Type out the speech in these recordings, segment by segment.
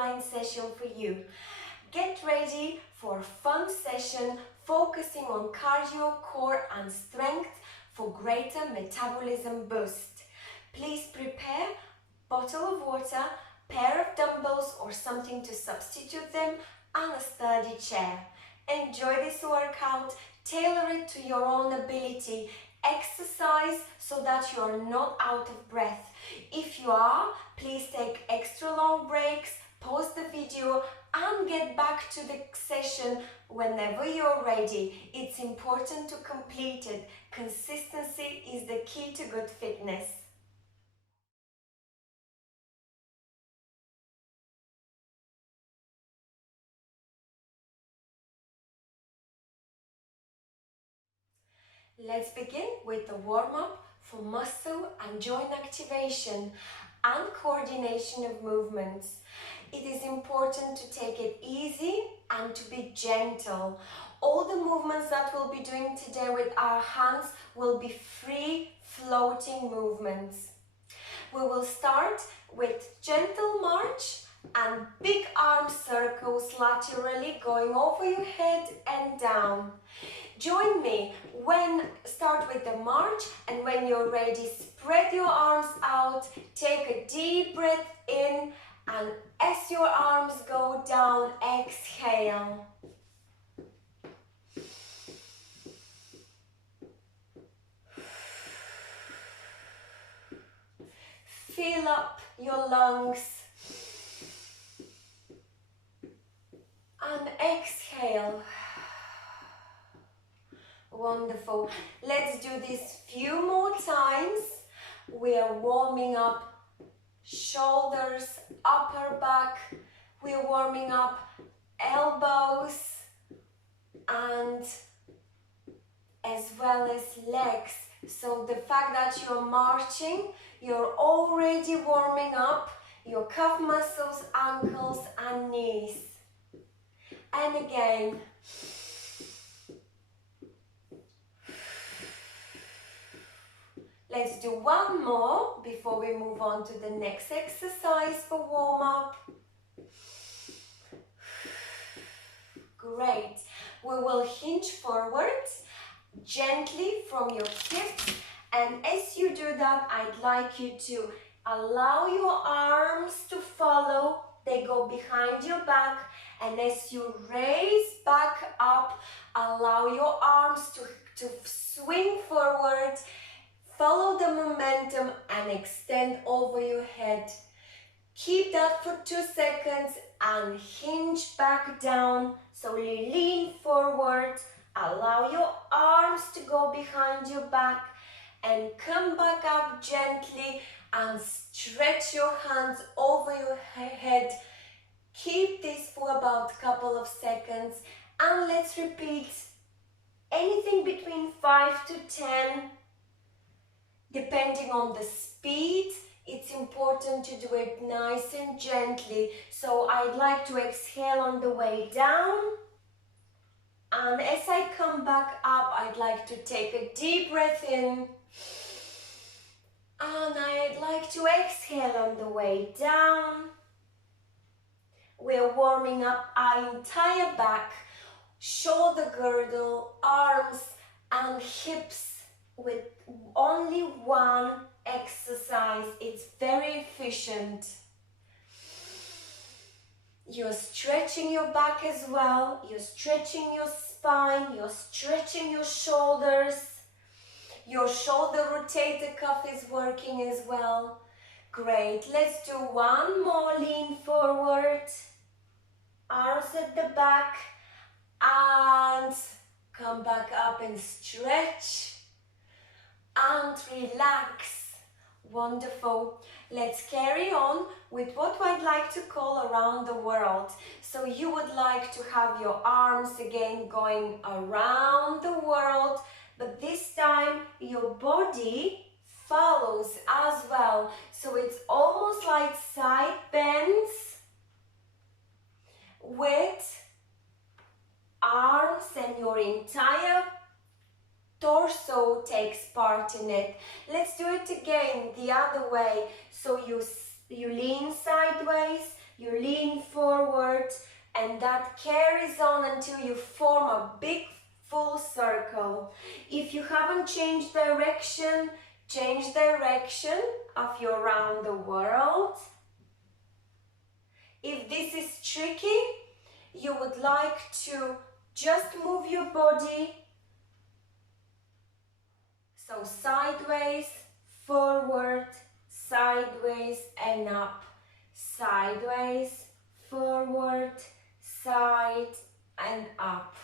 online session for you. Get ready for a fun session focusing on cardio, core and strength for greater metabolism boost. Please prepare a bottle of water, pair of dumbbells or something to substitute them, and a sturdy chair. Enjoy this workout, tailor it to your own ability. Exercise so that you are not out of breath. If you are, please take extra long breaks, pause the video and get back to the session whenever you're ready. It's important to complete it. Consistency is the key to good fitness. Let's begin with the warm-up for muscle and joint activation and coordination of movements. It is important to take it easy and to be gentle. All the movements that we'll be doing today with our hands will be free floating movements. We will start with gentle march and big arm circles laterally going over your head and down. Join me start with the march, and when you're ready, spread your arms out, take a deep breath in, and as your arms go down, exhale. Fill up your lungs and exhale. Wonderful. Let's do this few more times. We are warming up shoulders, upper back. We're warming up elbows and as well as legs. So the fact that you're marching, you're already warming up your calf muscles, ankles and knees. And again. Let's do one more before we move on to the next exercise for warm-up. Great. We will hinge forward gently from your hips, and as you do that, I'd like you to allow your arms to follow. They go behind your back, and as you raise back up, allow your arms to swing forward. Follow the momentum and extend over your head. Keep that for 2 seconds and hinge back down. So you lean forward, allow your arms to go behind your back and come back up gently and stretch your hands over your head. Keep this for about a couple of seconds and let's repeat anything between 5 to 10. Depending on the speed, it's important to do it nice and gently. So I'd like to exhale on the way down. And as I come back up, I'd like to take a deep breath in. And I'd like to exhale on the way down. We're warming up our entire back, shoulder girdle, arms and hips with only one exercise. It's very efficient. You're stretching your back as well. You're stretching your spine. You're stretching your shoulders. Your shoulder rotator cuff is working as well. Great. Let's do one more. Lean forward. Arms at the back. And come back up and stretch. And relax. Wonderful. Let's carry on with what I'd like to call around the world. So you would like to have your arms again going around the world, but this time your body follows as well. So it's almost like side bends with arms, and your entire torso takes part in it. Let's do it again the other way. So you lean sideways, You lean forward and that carries on until you form a big full circle. If you haven't changed direction, change direction of your round the world. If this is tricky, you would like to just move your body. So sideways, forward, sideways and up. Sideways, forward, side and up.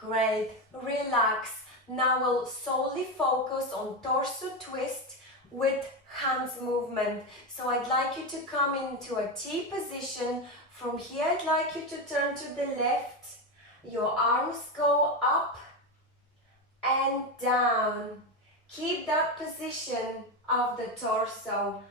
Great, relax. Now we'll solely focus on torso twist with hands movement. So I'd like you to come into a T position. From here I'd like you to turn to the left. Your arms go up and down. Keep that position of the torso.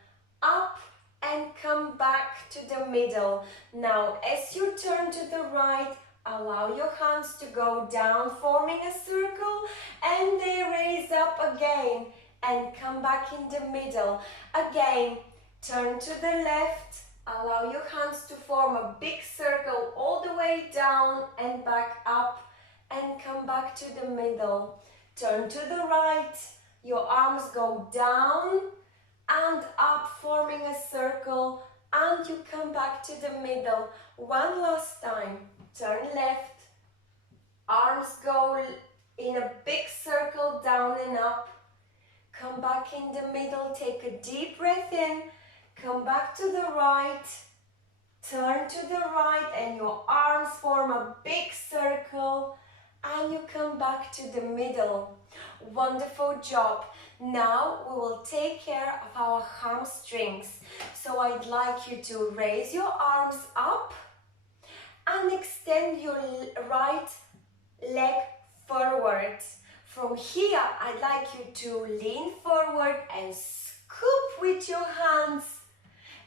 Up and come back to the middle. Now as you turn to the right, allow your hands to go down, forming a circle, and they raise up again and come back in the middle. Again, turn to the left, allow your hands to form a big circle all the way down and back up and come back to the middle. Turn to the right, your arms go down and up, forming a circle, and you come back to the middle. One last time. Turn left, arms go in a big circle down and up. Come back in the middle, take a deep breath in, come back to the right, turn to the right and your arms form a big circle and you come back to the middle. Wonderful job. Now we will take care of our hamstrings. So I'd like you to raise your arms up and extend your right leg forward. From here, I'd like you to lean forward and scoop with your hands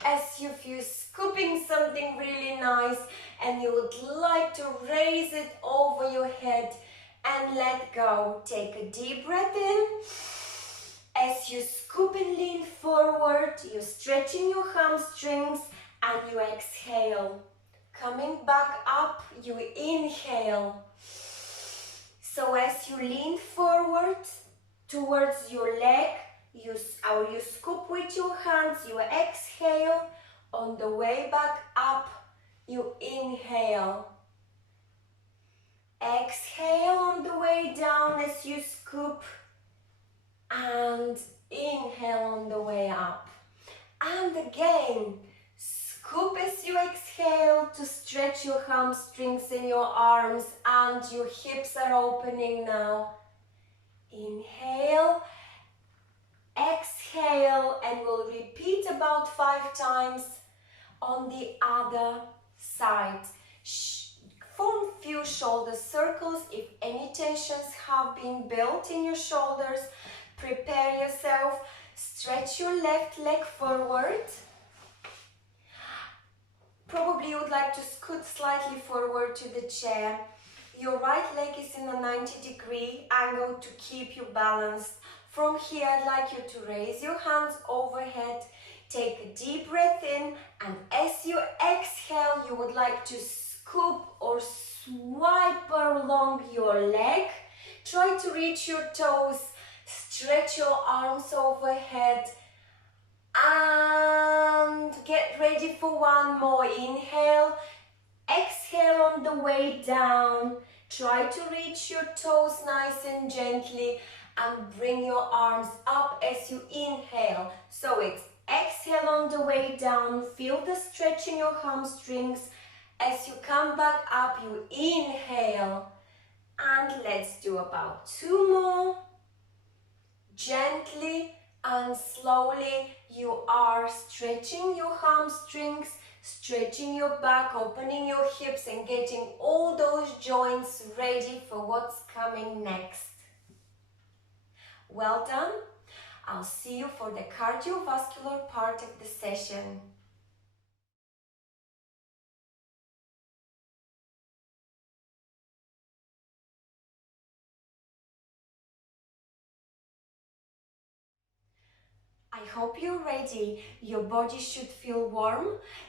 as if you're scooping something really nice and you would like to raise it over your head and let go. Take a deep breath in. As you scoop and lean forward, you're stretching your hamstrings and you exhale. Coming back up, you inhale. So as you lean forward towards your leg, you scoop with your hands, you exhale. On the way back up, you inhale. Exhale on the way down as you scoop and inhale on the way up. And again, scoop as you exhale to stretch your hamstrings in your arms and your hips are opening now. Inhale, exhale, and we'll repeat about 5 times on the other side. Form few shoulder circles. If any tensions have been built in your shoulders, prepare yourself. Stretch your left leg forward. Probably you would like to scoot slightly forward to the chair. Your right leg is in a 90-degree angle to keep you balanced. From here, I'd like you to raise your hands overhead. Take a deep breath in, and as you exhale, you would like to scoop or swipe along your leg. Try to reach your toes. Stretch your arms overhead. And get ready for one more. Inhale, exhale on the way down. Try to reach your toes nice and gently and bring your arms up as you inhale. So it's exhale on the way down. Feel the stretch in your hamstrings. As you come back up, you inhale. And let's do about 2 more. Gently and slowly you are stretching your hamstrings, stretching your back, opening your hips and getting all those joints ready for what's coming next. Well done. I'll see you for the cardiovascular part of the session. I hope you're ready. Your body should feel warm.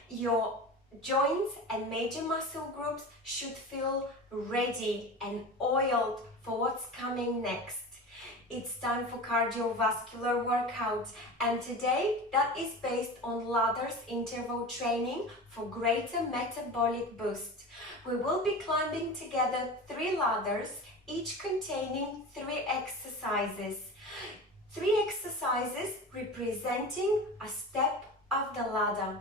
Your joints and major muscle groups should feel ready and oiled for what's coming next. It's time for cardiovascular workout, and today that is based on ladders interval training for greater metabolic boost. We will be climbing together 3 ladders, each containing 3 exercises. 3 exercises representing a step of the ladder.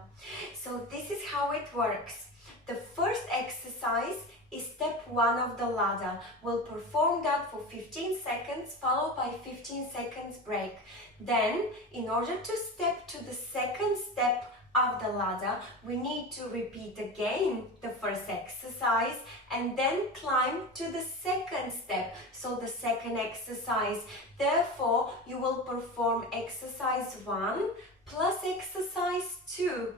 So this is how it works. The first exercise is step 1 of the ladder. We'll perform that for 15 seconds followed by 15 seconds break. Then, in order to step to the second step of the ladder, we need to repeat again the first exercise and then climb to the second step, so the second exercise. Therefore, you will perform exercise 1 plus exercise 2,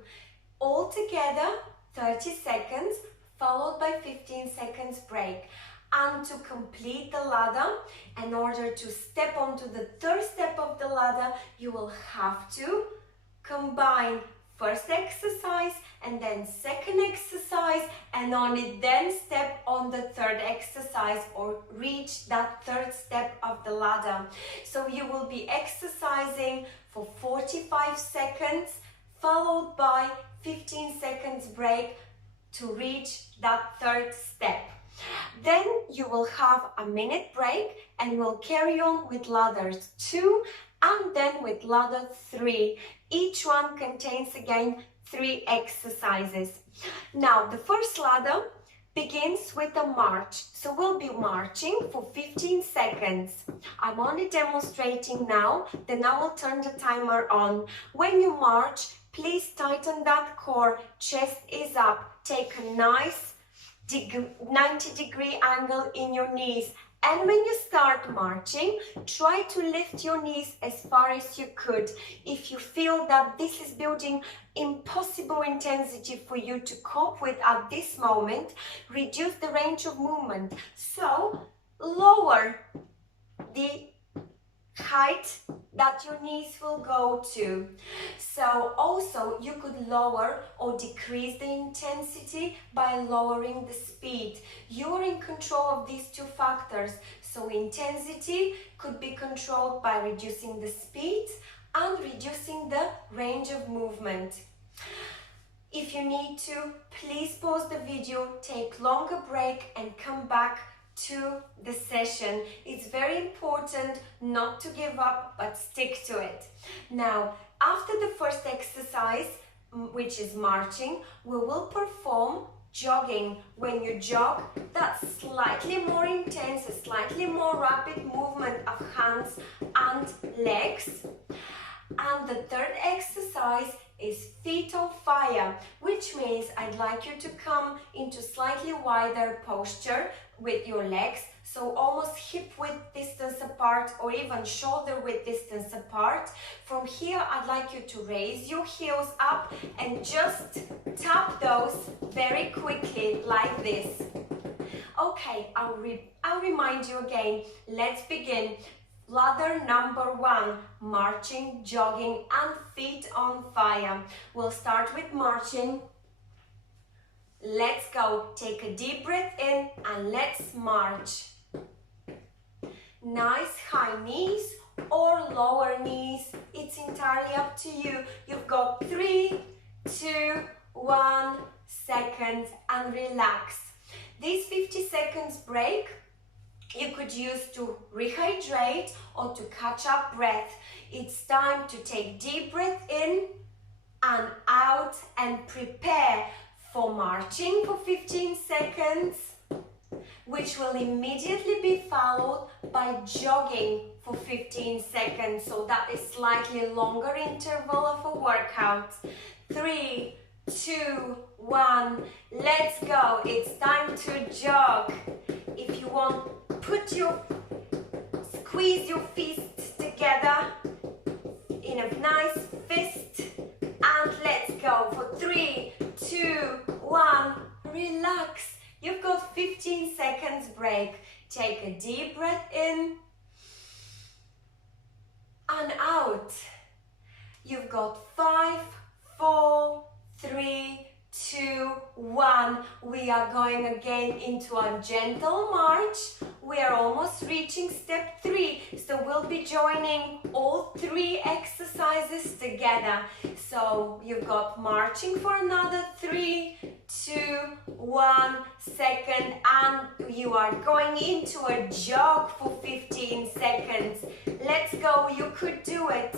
all together 30 seconds followed by 15 seconds break. And to complete the ladder, in order to step onto the third step of the ladder, you will have to combine first exercise and then second exercise, and only then step on the third exercise or reach that third step of the ladder. So you will be exercising for 45 seconds followed by 15 seconds break to reach that third step. Then you will have a minute break and we'll carry on with ladders 2 and then with ladder 3. Each one contains again 3 exercises. Now the first ladder begins with a march. So we'll be marching for 15 seconds. I'm only demonstrating now, then I will turn the timer on. When you march, please tighten that core, chest is up, take a nice 90-degree angle in your knees. And when you start marching, try to lift your knees as far as you could. If you feel that this is building impossible intensity for you to cope with at this moment, reduce the range of movement. So lower the height that your knees will go to. So also you could lower or decrease the intensity by lowering the speed. You are in control of these 2 factors. So intensity could be controlled by reducing the speed and reducing the range of movement. If you need to, please pause the video, take longer break and come back to the session. It's very important not to give up but stick to it. Now, after the first exercise, which is marching, we will perform jogging. When you jog, that's slightly more intense, a slightly more rapid movement of hands and legs. And the third exercise is feet on fire, which means I'd like you to come into slightly wider posture with your legs, so almost hip width distance apart or even shoulder width distance apart. From here, I'd like you to raise your heels up and just tap those very quickly like this. Okay, I'll remind you again. Let's begin. Ladder number 1, marching, jogging and feet on fire. We'll start with marching. Let's go. Take a deep breath in and let's march. Nice high knees or lower knees. It's entirely up to you. You've got 3, 2, 1 seconds and relax. This 50 seconds break you could use to rehydrate or to catch up breath. It's time to take deep breath in and out and prepare for marching for 15 seconds, which will immediately be followed by jogging for 15 seconds. So that is slightly longer interval of a workout. 3, 2, 1, let's go. It's time to jog. If you want, squeeze your fists together in a nice fist and let's go for 3, 2, 1, relax. You've got 15 seconds break. Take a deep breath in and out. You've got 5, 4, 3, 2, 1. We are going again into a gentle march. We are almost reaching step 3. So we'll be joining all 3 exercises together. So you've got marching for another 3, 2, 1 second, and you are going into a jog for 15 seconds. Let's go. You could do it.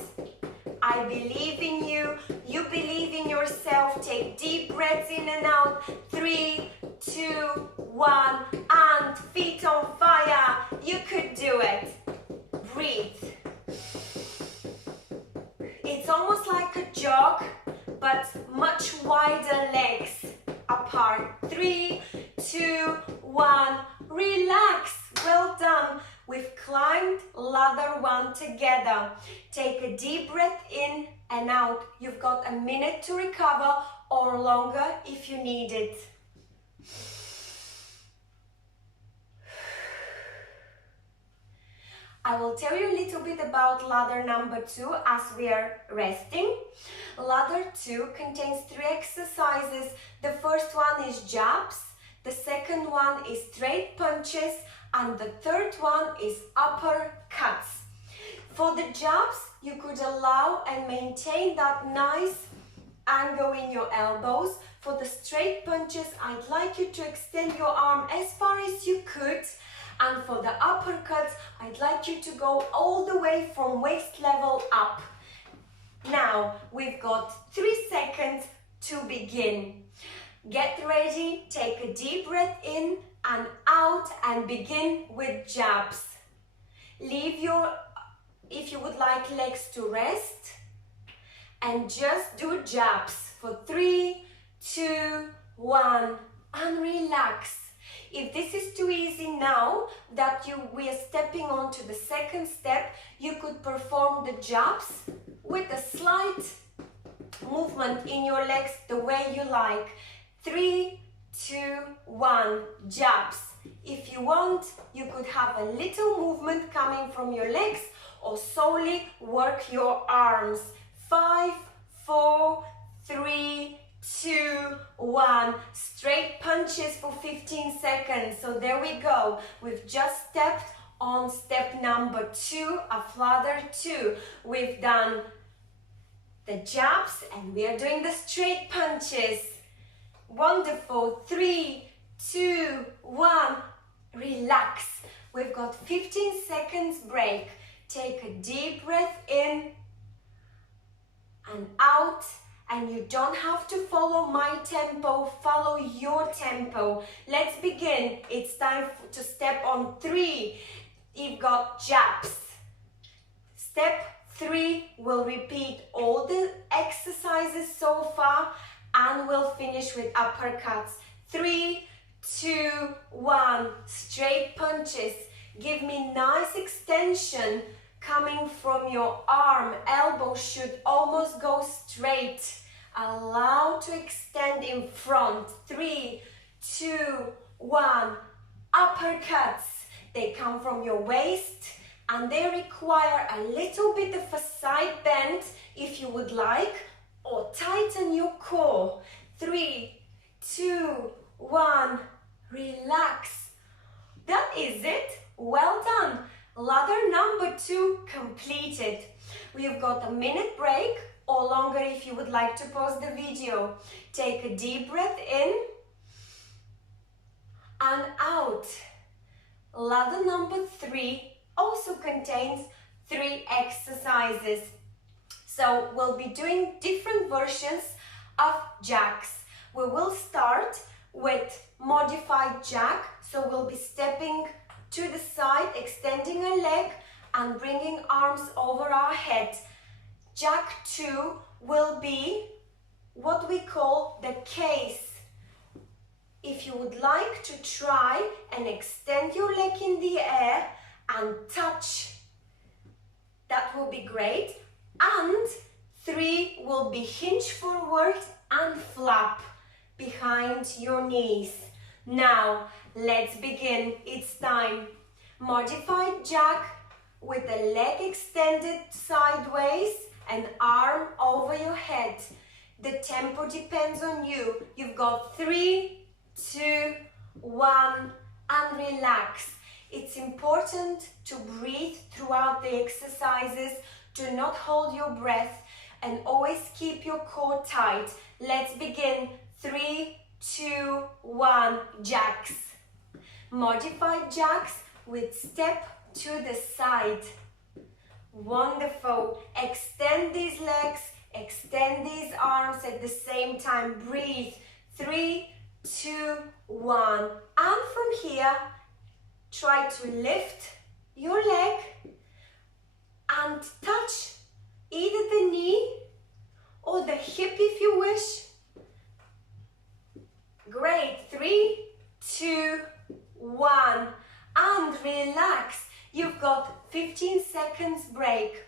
I believe in you. You believe in yourself. Take deep breaths in and out. 3, 2, 1, and feet on fire. You could do it. Breathe. It's almost like a jog, but much wider legs apart. 3, 2, 1. Relax. Well done. We've climbed ladder 1 together. Take a deep breath in and out. You've got a minute to recover or longer if you need it. I will tell you a little bit about ladder number 2 as we are resting. Ladder 2 contains 3 exercises. The first one is jabs, the second one is straight punches, and the third one is uppercuts. For the jabs, you could allow and maintain that nice angle in your elbows. For the straight punches, I'd like you to extend your arm as far as you could. And for the uppercuts, I'd like you to go all the way from waist level up. Now, we've got 3 seconds to begin. Get ready, take a deep breath in and out and begin with jabs. Leave your, if you would like, legs to rest and just do jabs for 3, 2, 1 and relax. If this is too easy now that we are stepping on to the second step, you could perform the jabs with a slight movement in your legs the way you like. 3, 2, 1, jabs. If you want, you could have a little movement coming from your legs or solely work your arms. 5, 4, 3, 2, 1. Straight punches for 15 seconds. So there we go. We've just stepped on step number 2 of ladder 2. We've done the jabs and we are doing the straight punches. Wonderful. 3, 2, 1. Relax. We've got 15 seconds break. Take a deep breath in and out. And you don't have to follow my tempo, follow your tempo. Let's begin. It's time to step on 3. You've got jabs. Step 3, we'll repeat all the exercises so far and we'll finish with uppercuts. 3, 2, 1, straight punches. Give me nice extension coming from your arm. Elbow should almost go straight. Allow to extend in front. 3, 2, 1. Uppercuts. They come from your waist and they require a little bit of a side bend if you would like, or tighten your core. 3, 2, 1. Relax. That is it. Well done. Ladder number 2 completed. We've got a minute break or longer if you would like to pause the video. Take a deep breath in and out. Ladder number 3 also contains 3 exercises. So we'll be doing different versions of jacks. We will start with modified jack. So we'll be stepping to the side, extending a leg and bringing arms over our head. Jack 2 will be what we call the case. If you would like to try and extend your leg in the air and touch, that will be great. And 3 will be hinge forward and flap behind your knees. Now, let's begin. It's time. Modified jack with the leg extended sideways an arm over your head. The tempo depends on you. You've got 3, 2, 1, and relax. It's important to breathe throughout the exercises. Do not hold your breath and always keep your core tight. Let's begin. 3, 2, 1, jacks. Modified jacks with step to the side. Wonderful. Extend these legs, extend these arms at the same time. Breathe. 3, 2, 1. And from here, try to lift your leg and touch either the knee or the hip if you wish. Great. 3, 2, 1. And relax. You've got 15 seconds break.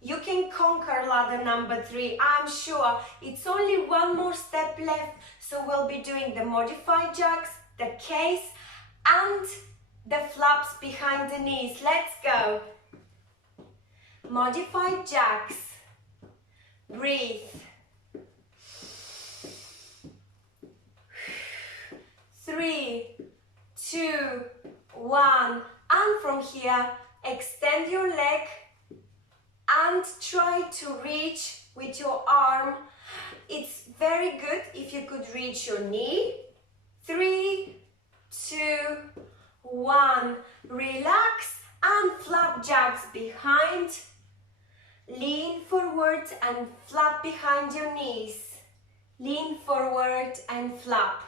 You can conquer ladder number 3, I'm sure. It's only one more step left. So we'll be doing the modified jacks, the case, and the flaps behind the knees. Let's go. Modified jacks. Breathe. 3, 2, 1. And from here, extend your leg and try to reach with your arm. It's very good if you could reach your knee. 3, 2, 1. Relax and flap jacks behind. Lean forward and flap behind your knees. Lean forward and flap.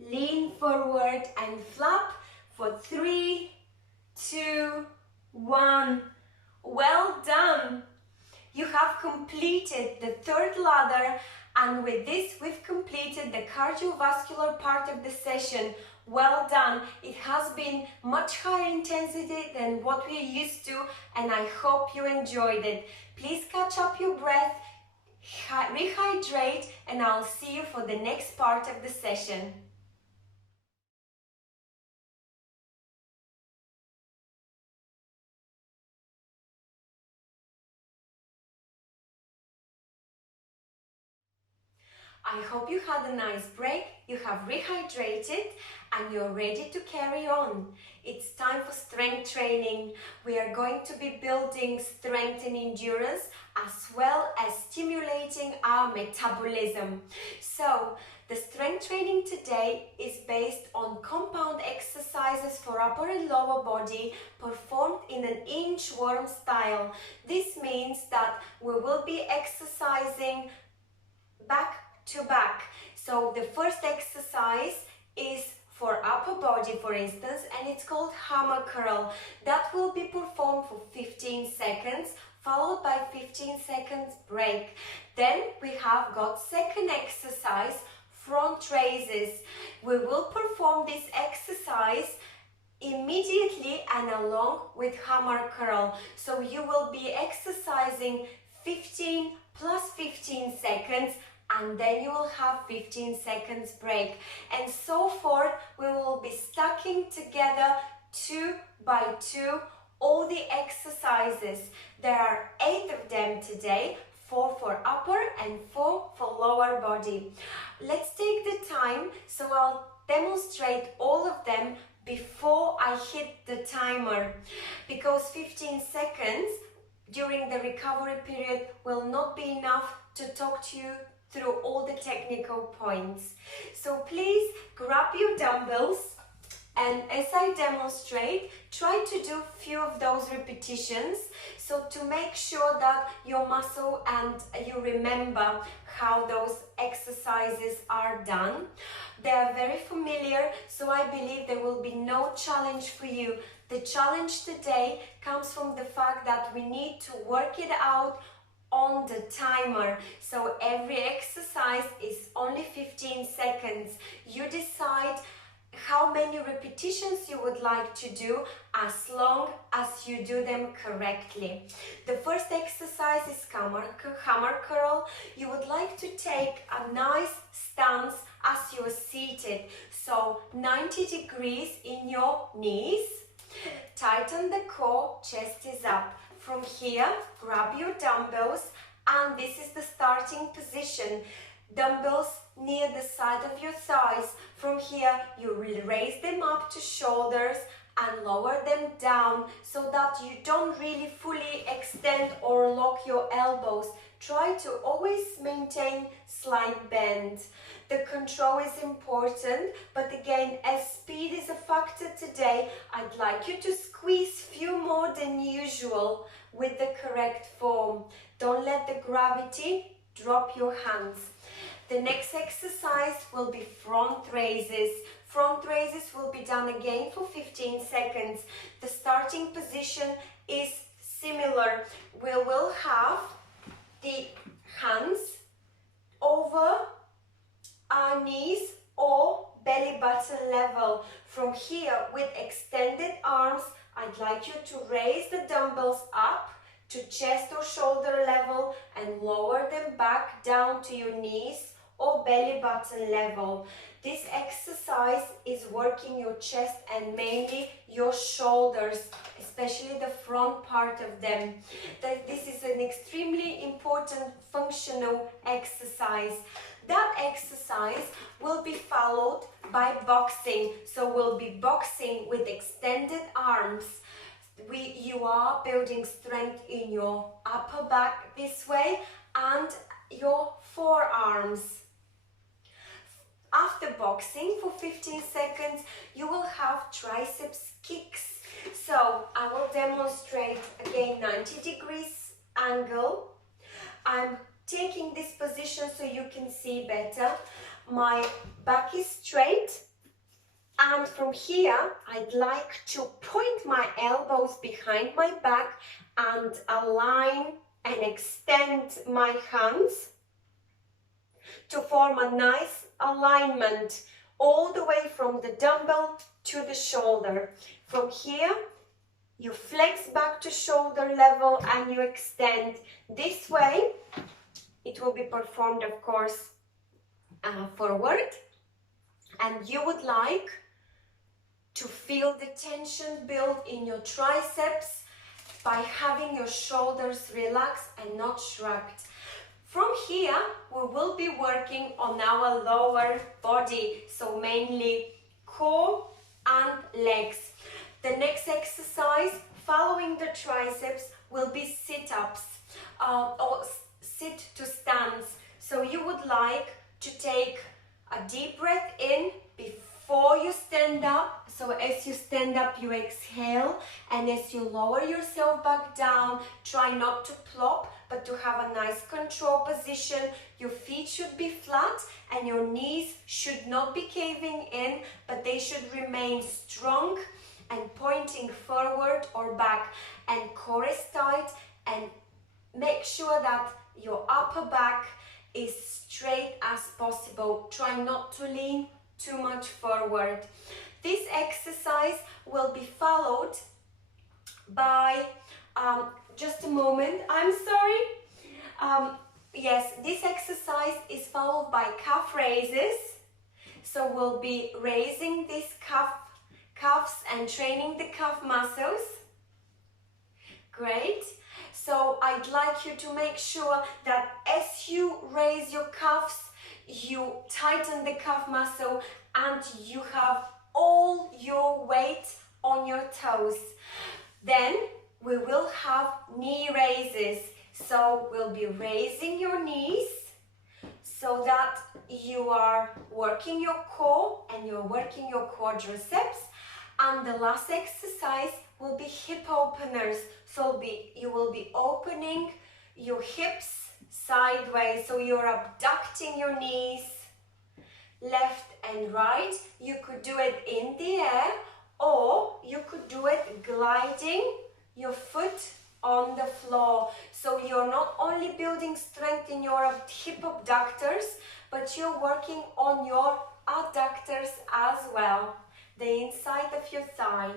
Lean forward and flap for 3, 2, 1. Well done. You have completed the third ladder, and with this we've completed the cardiovascular part of the session. Well done. It has been much higher intensity than what we're used to, and I hope you enjoyed it. Please catch up your breath, rehydrate, and I'll see you for the next part of the session. I hope you had a nice break, you have rehydrated, and you're ready to carry on. It's time for strength training. We are going to be building strength and endurance as well as stimulating our metabolism. So, the strength training today is based on compound exercises for upper and lower body performed in an inchworm style. This means that we will be exercising back to back. So the first exercise is for upper body, for instance, and it's called hammer curl. That will be performed for 15 seconds, followed by 15 seconds break. Then we have got second exercise, front raises. We will perform this exercise immediately and along with hammer curl. So you will be exercising 15 plus 15 seconds, and then you will have 15 seconds break, and so forth. We will be stacking together 2 by 2 all the exercises. There are 8 of them today, 4 for upper and 4 for lower body. Let's take the time, so I'll demonstrate all of them before I hit the timer, because 15 seconds during the recovery period will not be enough to talk to you through all the technical points. So please grab your dumbbells, and as I demonstrate, try to do a few of those repetitions, so to make sure that your muscle and you remember how those exercises are done. They are very familiar, so I believe there will be no challenge for you. The challenge today comes from the fact that we need to work it out on the timer. So every exercise is only 15 seconds. You decide how many repetitions you would like to do, as long as you do them correctly. The first exercise is hammer curl. You would like to take a nice stance as you're seated. So 90 degrees in your knees. Tighten the core, chest is up. From here, grab your dumbbells and this is the starting position. Dumbbells near the side of your thighs. From here, you will raise them up to shoulders and lower them down so that you don't really fully extend or lock your elbows. Try to always maintain slight bend. The control is important, but again, as speed is a factor today, I'd like you to squeeze few more than usual with the correct form. Don't let the gravity drop your hands. The next exercise will be front raises. Front raises will be done again for 15 seconds. The starting position is similar. We will have the hands over our knees or belly button level. From here, with extended arms, I'd like you to raise the dumbbells up to chest or shoulder level and lower them back down to your knees or belly button level. This exercise is working your chest and mainly your shoulders, especially the front part of them. This is an extremely important functional exercise. That exercise will be followed by boxing. So we'll be boxing with extended arms. You are building strength in your upper back this way and your forearms. After boxing for 15 seconds, you will have triceps kicks. So I will demonstrate again 90 degrees angle. I'm taking this position so you can see better. My back is straight. And from here, I'd like to point my elbows behind my back and align and extend my hands to form a nice alignment all the way from the dumbbell to the shoulder. From here, you flex back to shoulder level and you extend. This way, it will be performed, of course, forward. And you would like to feel the tension build in your triceps by having your shoulders relaxed and not shrugged. From here, we will be working on our lower body, so mainly core and legs. The next exercise, following the triceps, will be sit-ups or sit to stands. So you would like to take a deep breath in before you stand up. So as you stand up, you exhale, and as you lower yourself back down, try not to plop, but to have a nice control position. Your feet should be flat and your knees should not be caving in, but they should remain strong and pointing forward or back, and core is tight, and make sure that your upper back is straight as possible. Try not to lean too much forward. This exercise will be followed by, just a moment, I'm sorry. Yes, this exercise is followed by calf raises. So we'll be raising these calves and training the calf muscles. Great. So I'd like you to make sure that as you raise your calves, you tighten the calf muscle and you have all your weight on your toes. Then we will have knee raises. So we'll be raising your knees so that you are working your core and you're working your quadriceps. And the last exercise will be hip openers. So you will be opening your hips sideways. So you're abducting your knees left and right. You could do it in the air, or you could do it gliding your foot on the floor. So you're not only building strength in your hip abductors, but you're working on your adductors as well, the inside of your thigh.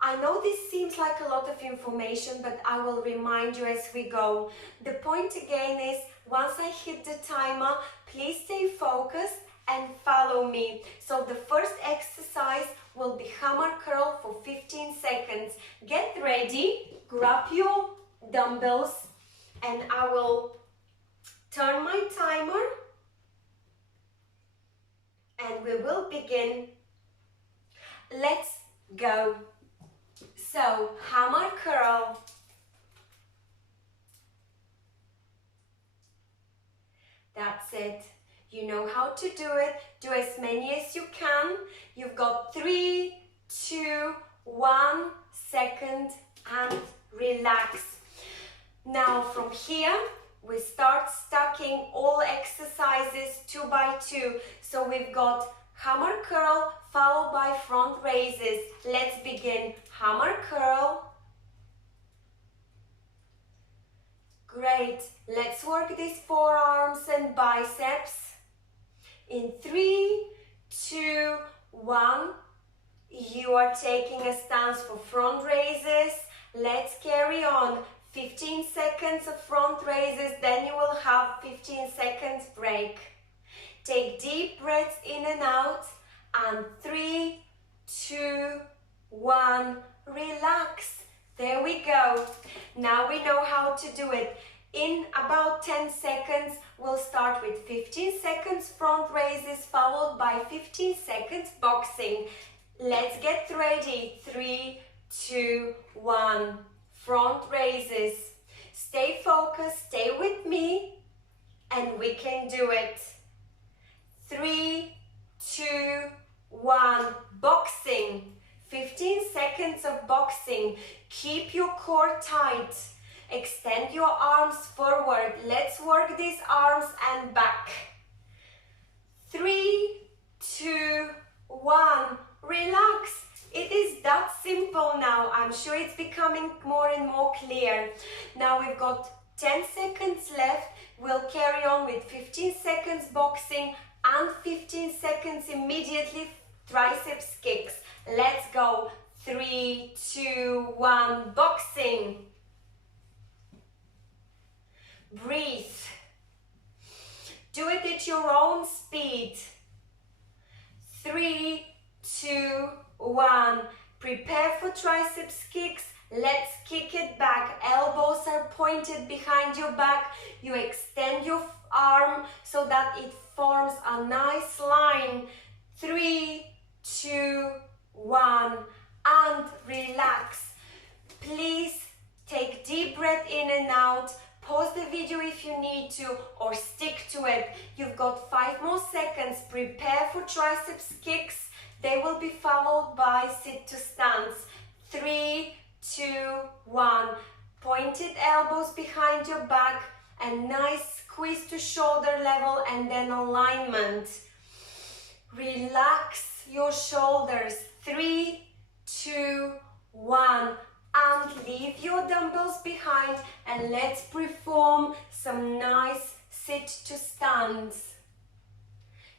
I know this seems like a lot of information, but I will remind you as we go. The point again is, once I hit the timer, please stay focused and follow me. So the first exercise will be hammer curl for 15 seconds. Get ready, grab your dumbbells and I will turn my timer and we will begin. Let's go. So, hammer curl. That's it. You know how to do it. Do as many as you can. You've got 3, 2, 1 second and relax. Now from here, we start stacking all exercises 2 by 2. So we've got hammer curl followed by front raises. Let's begin. Hammer curl. Great. Let's work these forearms and biceps. In 3, 2, 1. You are taking a stance for front raises. Let's carry on. 15 seconds of front raises, then you will have 15 seconds break. Take deep breaths in and out, and 3, 2, 1, relax. There we go. Now we know how to do it. In about 10 seconds, we'll start with 15 seconds front raises, followed by 15 seconds boxing. Let's get ready. 3, 2, 1. Front raises. Stay focused, stay with me, and we can do it. 3, 2, 1. Boxing. 15 seconds of boxing. Keep your core tight. Extend your arms forward. Let's work these arms and back. 3, 2, 1. Relax. It is that simple now. I'm sure it's becoming more and more clear. Now we've got 10 seconds left. We'll carry on with 15 seconds boxing and 15 seconds immediately triceps kicks. Let's go. 3, 2, 1, boxing. Breathe. Do it at your own speed. 3, 2, 1. Prepare for triceps kicks. Let's kick it back. Elbows are pointed behind your back. You extend your arm so that it forms a nice line. 3, 2, 1. And relax. Please take deep breath in and out. Pause the video if you need to, or stick to it. You've got 5 more seconds. Prepare for triceps kicks. They will be followed by sit to stance. 3, 2, 1. Pointed elbows behind your back and nice squeeze to shoulder level and then alignment. Relax your shoulders. 3, 2, 1. And leave your dumbbells behind and let's perform some nice sit to stance.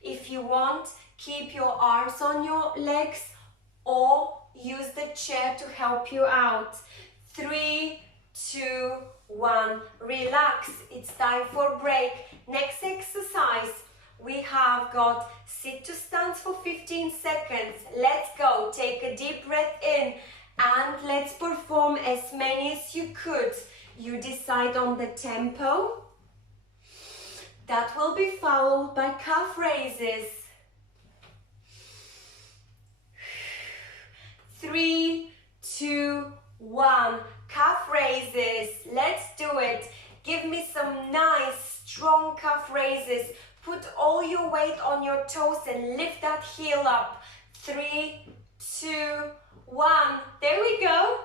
If you want, keep your arms on your legs or use the chair to help you out. 3, 2, 1. Relax. It's time for break. Next exercise. We have got sit to stance for 15 seconds. Let's go. Take a deep breath in and let's perform as many as you could. You decide on the tempo. That will be followed by calf raises. 3, 2, 1. Calf raises. Let's do it. Give me some nice strong calf raises. Put all your weight on your toes and lift that heel up. 3, 2, 1. There we go.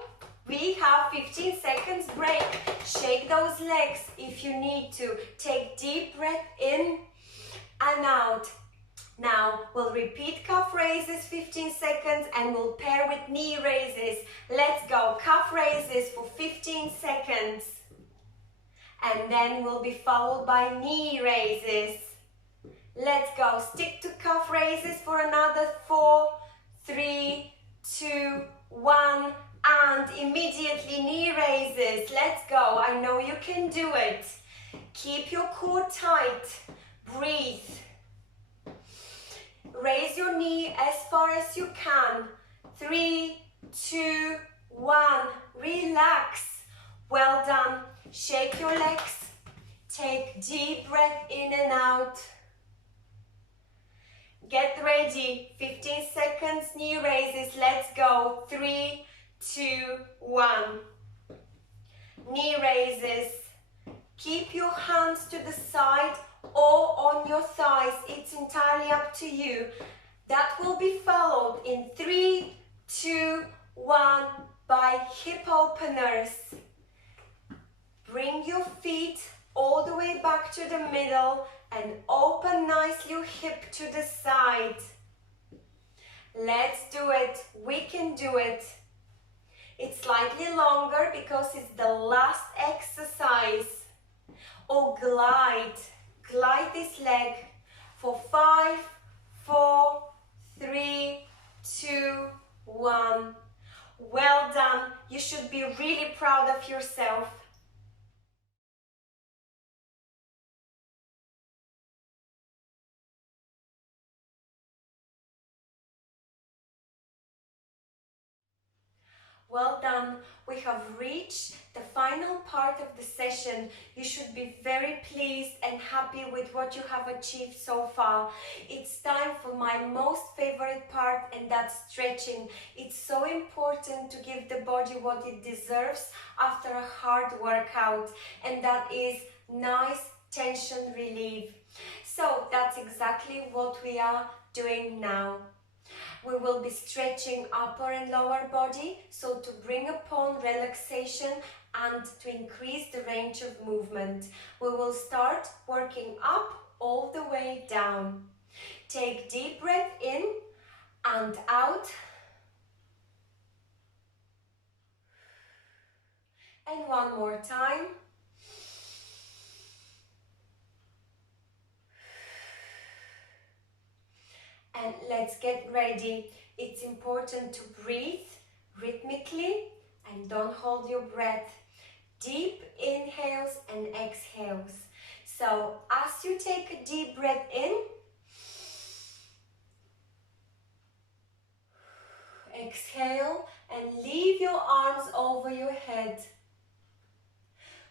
We have 15 seconds break. Shake those legs if you need to. Take deep breath in and out. Now we'll repeat calf raises 15 seconds and we'll pair with knee raises. Let's go. Calf raises for 15 seconds. And then we'll be followed by knee raises. Let's go. Stick to calf raises for another 4, 3, 2, 1. And immediately knee raises. Let's go. I know you can do it. Keep your core tight. Breathe. Raise your knee as far as you can. 3, 2, 1. Relax. Well done. Shake your legs. Take deep breath in and out. Get ready. 15 seconds, knee raises. Let's go. 3, 2, 1. Knee raises. Keep your hands to the side or on your thighs. It's entirely up to you. That will be followed in 3, 2, 1 by hip openers. Bring your feet all the way back to the middle and open nicely your hip to the side. Let's do it. We can do it. It's slightly longer because it's the last exercise. Or glide. Glide this leg for 5, 4, 3, 2, 1. Well done. You should be really proud of yourself. Well done. We have reached the final part of the session. You should be very pleased and happy with what you have achieved so far. It's time for my most favorite part, and that's stretching. It's so important to give the body what it deserves after a hard workout, and that is nice tension relief. So that's exactly what we are doing now. We will be stretching upper and lower body, so to bring upon relaxation and to increase the range of movement. We will start working up all the way down. Take deep breath in and out. And one more time. And let's get ready. It's important to breathe rhythmically and don't hold your breath. Deep inhales and exhales. So as you take a deep breath in, exhale and leave your arms over your head.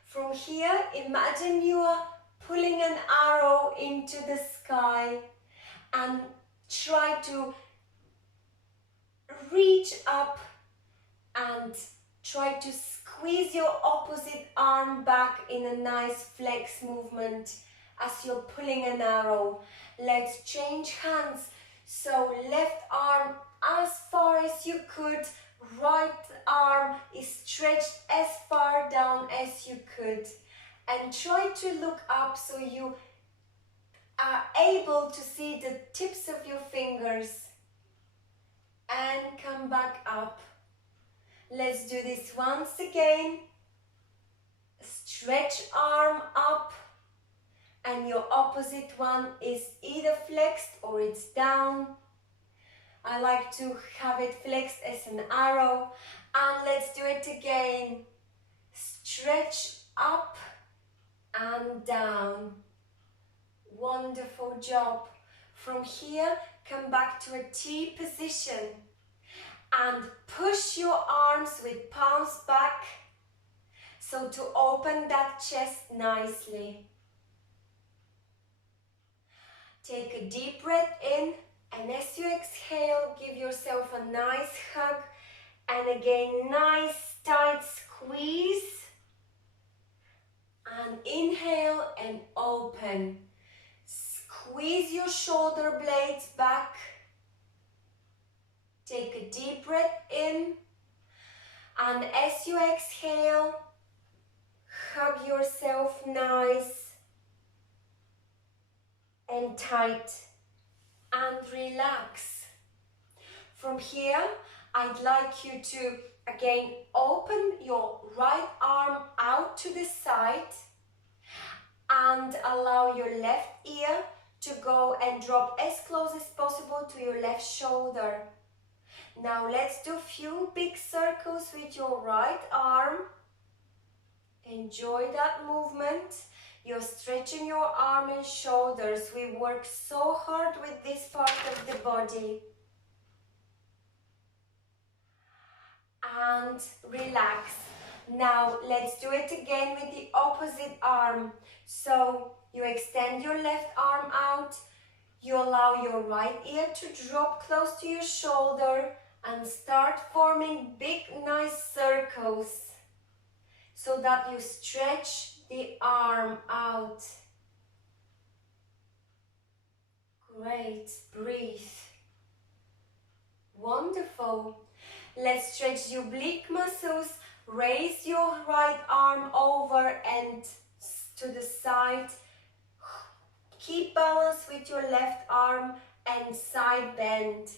From here, imagine you are pulling an arrow into the sky and try to reach up and try to squeeze your opposite arm back in a nice flex movement as you're pulling an arrow. Let's change hands. So left arm as far as you could, right arm is stretched as far down as you could, and try to look up so you are able to see the tips of your fingers, and come back up. Let's do this once again. Stretch arm up and your opposite one is either flexed or it's down. I like to have it flexed as an arrow. And let's do it again. Stretch up and down. Wonderful job. From here, come back to a T position and push your arms with palms back so to open that chest nicely. Take a deep breath in, and as you exhale, give yourself a nice hug, and again, nice tight squeeze, and inhale and open. Squeeze your shoulder blades back. Take a deep breath in, and as you exhale, hug yourself nice and tight and relax. From here, I'd like you to again open your right arm out to the side and allow your left ear to go and drop as close as possible to your left shoulder. Now let's do a few big circles with your right arm. Enjoy that movement. You're stretching your arm and shoulders. We work so hard with this part of the body. And relax. Now let's do it again with the opposite arm. So you extend your left arm out, you allow your right ear to drop close to your shoulder and start forming big nice circles so that you stretch the arm out. Great, breathe. Wonderful. Let's stretch the oblique muscles. Raise your right arm over and to the side. Keep balance with your left arm and side bend.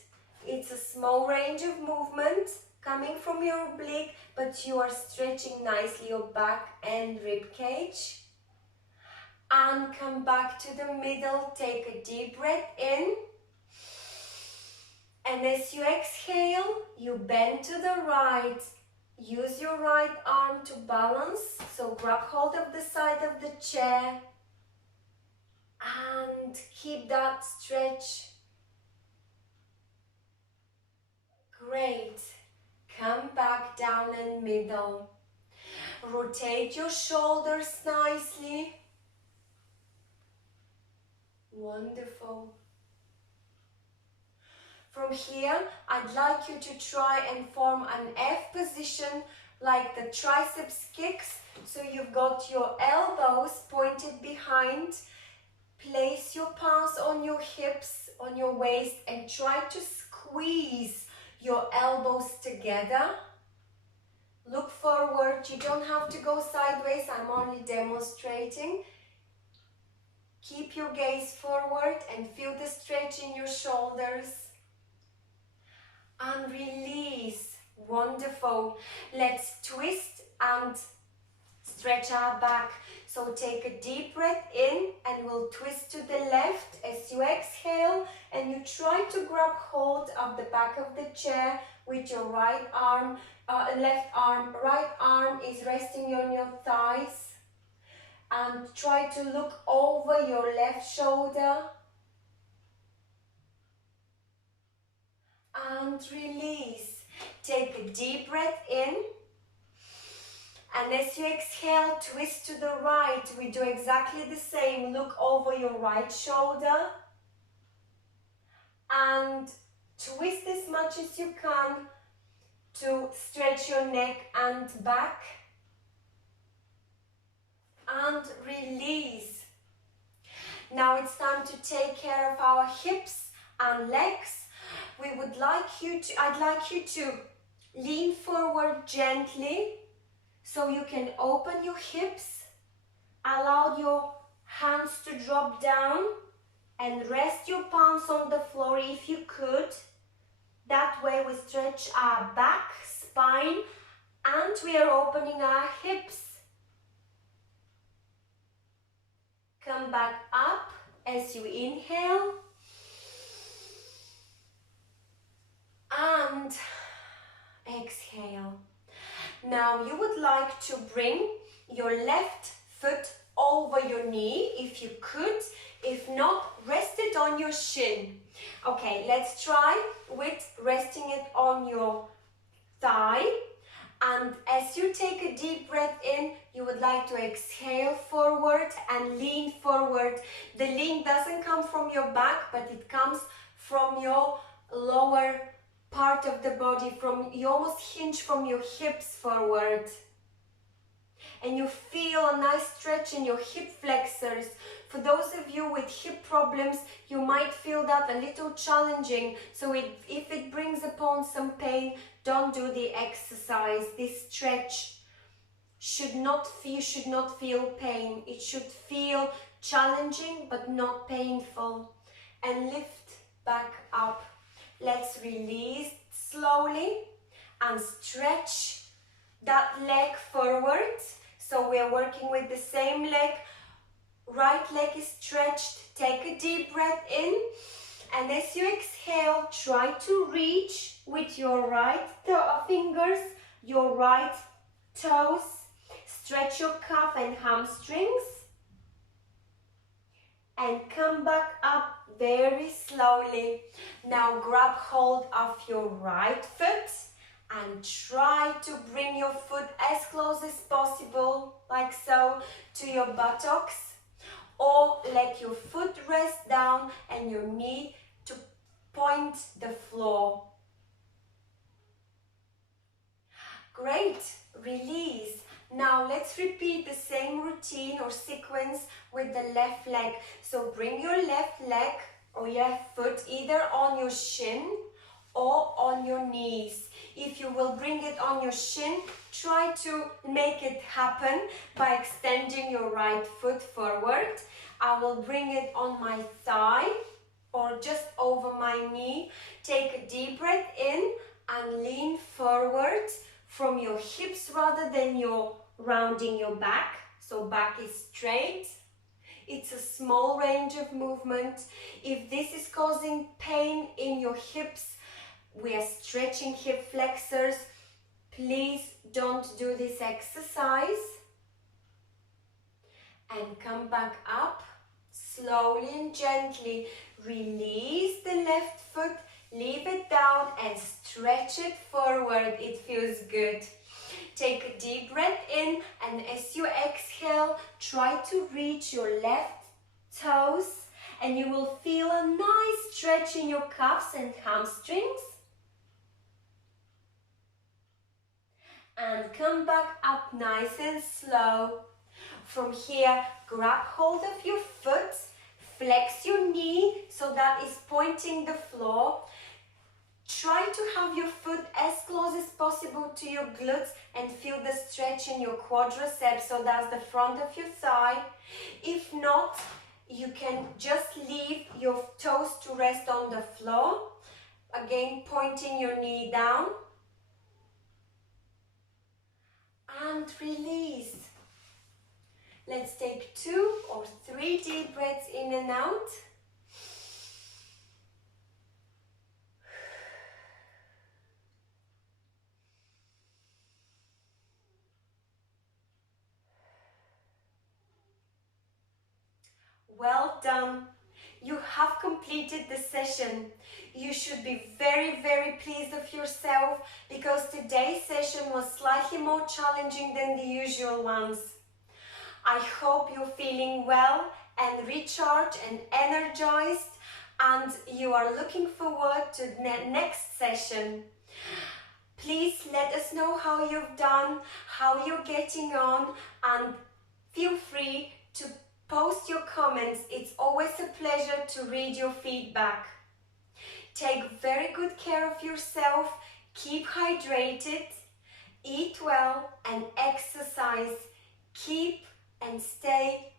It's a small range of movement coming from your oblique, but you are stretching nicely your back and rib cage. And come back to the middle. Take a deep breath in. And as you exhale, you bend to the right. Use your right arm to balance. So grab hold of the side of the chair. And keep that stretch. Great. Come back down and middle. Rotate your shoulders nicely. Wonderful. From here, I'd like you to try and form an F position like the triceps kicks. So you've got your elbows pointed behind. Place your palms on your hips, on your waist, and try to squeeze your elbows together. Look forward. You don't have to go sideways. I'm only demonstrating. Keep your gaze forward and feel the stretch in your shoulders. And release. Wonderful. Let's twist and stretch our back. So take a deep breath in and we'll twist to the left as you exhale, and you try to grab hold of the back of the chair with your right arm, left arm. Right arm is resting on your thighs, and try to look over your left shoulder. And release. Take a deep breath in. And as you exhale, twist to the right. We do exactly the same. Look over your right shoulder. And twist as much as you can to stretch your neck and back. And release. Now it's time to take care of our hips and legs. I'd like you to lean forward gently. So you can open your hips, allow your hands to drop down and rest your palms on the floor if you could. That way we stretch our back, spine, and we are opening our hips. Come back up as you inhale. And exhale. Now you would like to bring your left foot over your knee if you could. If not, rest it on your shin. Okay, let's try with resting it on your thigh. And as you take a deep breath in, you would like to exhale forward and lean forward. The lean doesn't come from your back, but it comes from your lower part of the body. You almost hinge from your hips forward. And you feel a nice stretch in your hip flexors. For those of you with hip problems, you might feel that a little challenging. So if it brings upon some pain, don't do the exercise. This stretch should not feel pain. It should feel challenging but not painful. And lift back up. Let's release slowly and stretch that leg forward. So we are working with the same leg. Right leg is stretched. Take a deep breath in. And as you exhale, try to reach with your right fingers, your right toes. Stretch your calf and hamstrings. And come back up very slowly. Now grab hold of your right foot and try try to bring your foot as close as possible, like so, to your buttocks, or let your foot rest down and your knee to point the floor. Great, release. Now let's repeat the same routine or sequence with the left leg. So bring your left leg or left foot either on your shin or on your knees. If you will bring it on your shin, try to make it happen by extending your right foot forward. I will bring it on my thigh or just over my knee. Take a deep breath in and lean forward from your hips rather than your rounding your back. So back is straight. It's a small range of movement. If this is causing pain in your hips, we are stretching hip flexors. Please don't do this exercise. And come back up. Slowly and gently release the left foot, leave it down and stretch it forward. It feels good. Take a deep breath in, and as you exhale, try to reach your left toes, and you will feel a nice stretch in your calves and hamstrings. And come back up nice and slow. From here, grab hold of your foot, flex your knee so that is pointing the floor. Try to have your foot as close as possible to your glutes and feel the stretch in your quadriceps, so that's the front of your thigh. If not, you can just leave your toes to rest on the floor. Again, pointing your knee down. And release. Let's take 2 or 3 deep breaths in and out. Well done. You have completed the session. You should be very, very pleased of yourself because today's session was slightly more challenging than the usual ones. I hope you're feeling well and recharged and energized, and you are looking forward to the next session. Please let us know how you've done, how you're getting on, and feel free to post your comments. It's always a pleasure to read your feedback. Take very good care of yourself, keep hydrated, eat well and exercise. Keep and stay